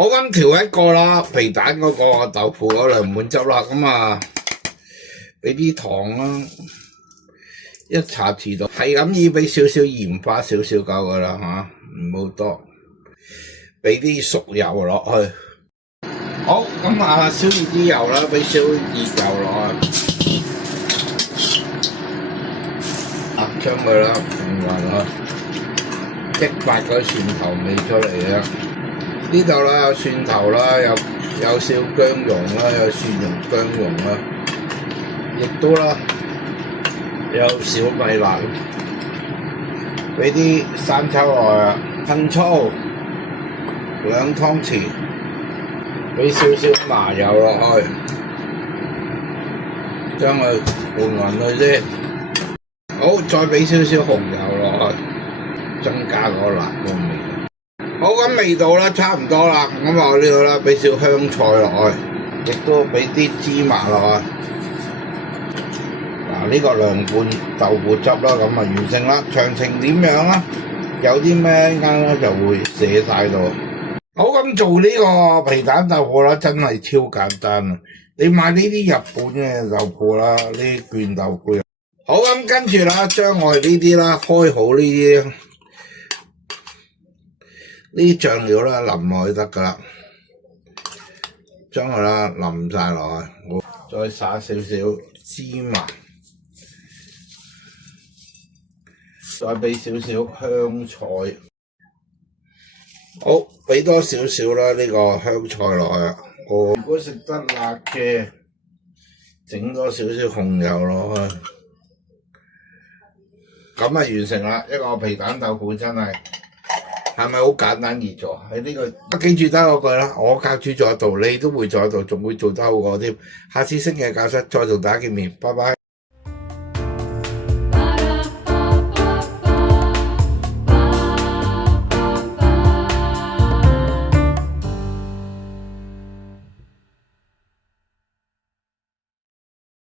我咁調一個啦，皮蛋嗰個豆腐嗰涼拌汁啦，咁啊俾啲糖啦，一茶匙度，係咁意俾少少鹽巴少少夠噶啦吓，唔好多，俾啲熟油落去。好，咁啊燒熱啲油啦，俾少熱油落去，將佢啦，混啦，激發嗰蒜頭味出嚟啊！呢度啦有蒜頭啦，有小薑蓉啦，有蒜蓉薑蓉啦，亦都啦有小米辣，俾啲生抽落去啊，噴醋2湯匙，俾少少麻油落去，將佢拌勻佢先。好，再俾少少紅油落去，增加嗰個辣個味。好，咁味道啦，差唔多啦。咁我呢度啦，俾少香菜落去，亦都俾啲芝麻落去。嗱，呢個涼拌豆腐汁啦，咁啊完成啦。詳情點樣啦？有啲咩啱咧就會寫晒度。好，咁做呢個皮蛋豆腐啦，真係超簡單啊！你買呢啲日本嘅豆腐啦，呢啲絹豆腐。好，咁跟住啦，將我哋呢啲啦，開好呢啲醬料啦，淋落去得噶啦，將佢啦淋晒落去，再撒少少芝麻，再俾少少香菜，好，俾多少少啦呢個香菜落去。如果食得辣嘅，整多少少紅油落去，咁啊完成啦，一個皮蛋豆腐真係。係咪好簡單易做？喺呢個記住得嗰句啦，我教煮做得到，你都會做得到，仲會做得好過添。下次星期教室再同大家見面，拜拜。